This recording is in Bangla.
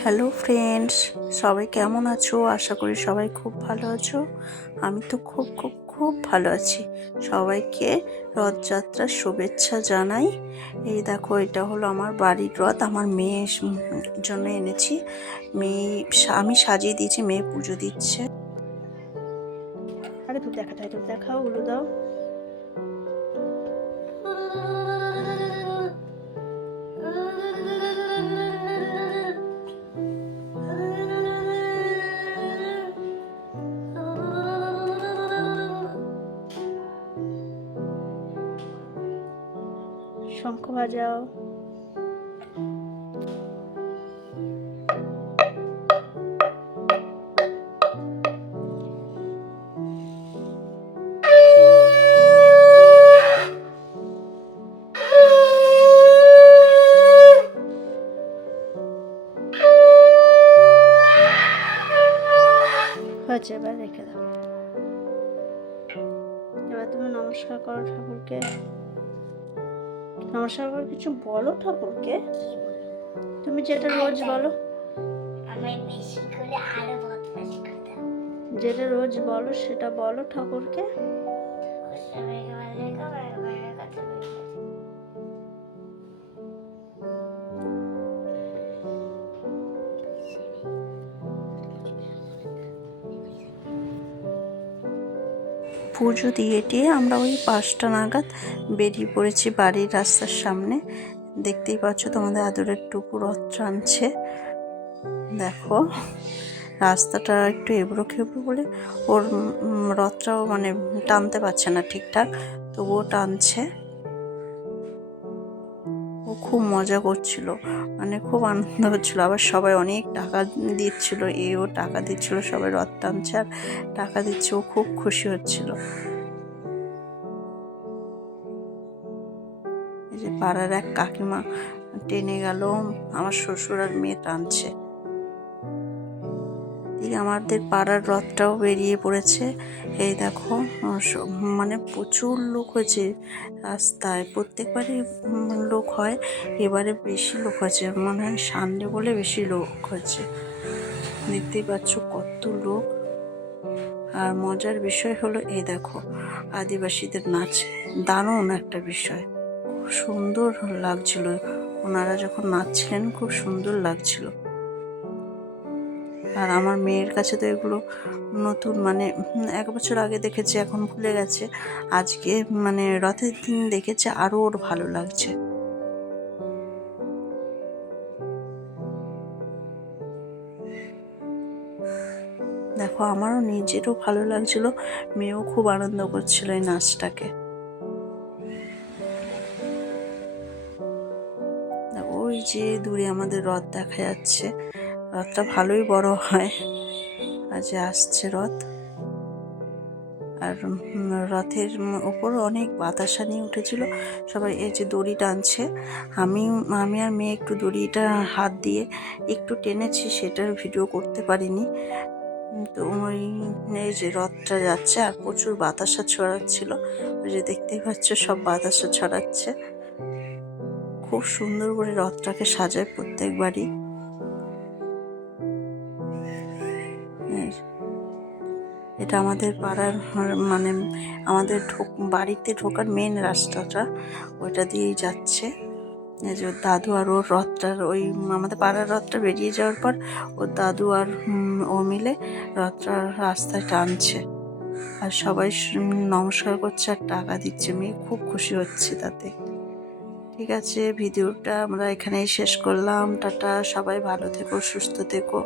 হ্যালো ফ্রেন্ডস, সবাই কেমন আছো? আশা করি সবাই খুব ভালো আছো। আমি তো খুব খুব খুব ভালো আছি। সবাইকে রথযাত্রার শুভেচ্ছা জানাই। এই দেখো, এটা হলো আমার বাড়ির রথ। আমার মেয়ের জন্য এনেছি। আমি সাজিয়ে দিয়েছি, মেয়ে পুজো দিচ্ছে। আরে ধূপ দেখাতে হয়, ধূপ দেখাও, হলুদ দাও। শঙ্খ বাজাও। হয়েছে, এবার রেখে দাও। এবার তুমি নমস্কার করো ঠাকুরকে। নমস্কার করে কিছু বলো ঠাকুরকে। তুমি যেটা রোজ বলো, যেটা রোজ বলো সেটা বলো ঠাকুরকে। পুজো দিয়ে আমরা ওই 5টা নাগাদ বেরিয়ে পড়েছি বাড়ির রাস্তার সামনে। দেখতেই পাচ্ছ, তোমাদের আদরের টুকু রথ টানছে। দেখো, রাস্তাটা একটু এবড়ো খেবড়ো বলে ওর রথটাও মানে টানতে পারছে না ঠিকঠাক, তবুও টানছে। ও খুব মজা করছিল, মানে খুব আনন্দ হচ্ছিল। আবার সবাই অনেক টাকা দিচ্ছিল, এও টাকা দিচ্ছিল, সবাই রথ টানছে আর টাকা দিচ্ছে, ও খুব খুশি হচ্ছিল। এই যে পাড়ার এক কাকিমা টেনে গেল, আমার শ্বশুর আর মেয়ে টানছে। আমাদের পাড়ার রথটাও বেরিয়ে পড়েছে। এই দেখো, মানে প্রচুর লোক হয়েছে রাস্তায়। প্রত্যেকবারই লোক হয়, এবারে বেশি লোক হয়েছে, মনে হয় সানডে বলে বেশি লোক হয়েছে। দেখতেই পাচ্ছ কত লোক। আর মজার বিষয় হলো, এই দেখো আদিবাসীদের নাচ, দারুণ একটা বিষয়, খুব সুন্দর লাগছিল। ওনারা যখন নাচছিলেন খুব সুন্দর লাগছিল। আর আমার মেয়ের কাছে তো এগুলো নতুন, মানে 1 বছর আগে দেখেছে, এখন ভুলে গেছে। আজকে মানে রথের দিন দেখেছে, আরও ওর ভালো লাগছে। দেখো, আমারও নিজেরও ভালো লাগছিল, মেয়েও খুব আনন্দ করছিল এই নাচটাকে। ওই যে দূরে আমাদের রথ দেখা যাচ্ছে, রথটা ভালোই বড় হয়। আজ আসছে রথ। আর রথের ওপর অনেক বাতাসা নিয়ে উঠেছিল সবাই। এই যে দড়ি টানছে, আমি আর মেয়ে একটু দড়িটা হাত দিয়ে একটু টেনেছি, সেটার ভিডিও করতে পারিনি। তো ওই এই যে রথটা যাচ্ছে আর প্রচুর বাতাসা ছড়াচ্ছিল, ওই যে দেখতেই পাচ্ছ সব বাতাসা ছড়াচ্ছে। খুব সুন্দর করে রথটাকে সাজায় প্রত্যেকবারই। এটা আমাদের পাড়ার, মানে আমাদের বাড়িতে ঢোকার মেন রাস্তাটা, ওইটা দিয়েই যাচ্ছে। এই যে দাদু আর ওর রথটার, ওই আমাদের পাড়ার রথটা বেরিয়ে যাওয়ার পর ওর দাদু আর ও মিলে রথটা রাস্তায় টানছে। আর সবাই নমস্কার করছে আর টাকা দিচ্ছে। মেয়ে খুব খুশি হচ্ছে তাতে। ঠিক আছে, ভিডিওটা আমরা এখানেই শেষ করলাম। টাটা, সবাই ভালো থেকো, সুস্থ থেকো।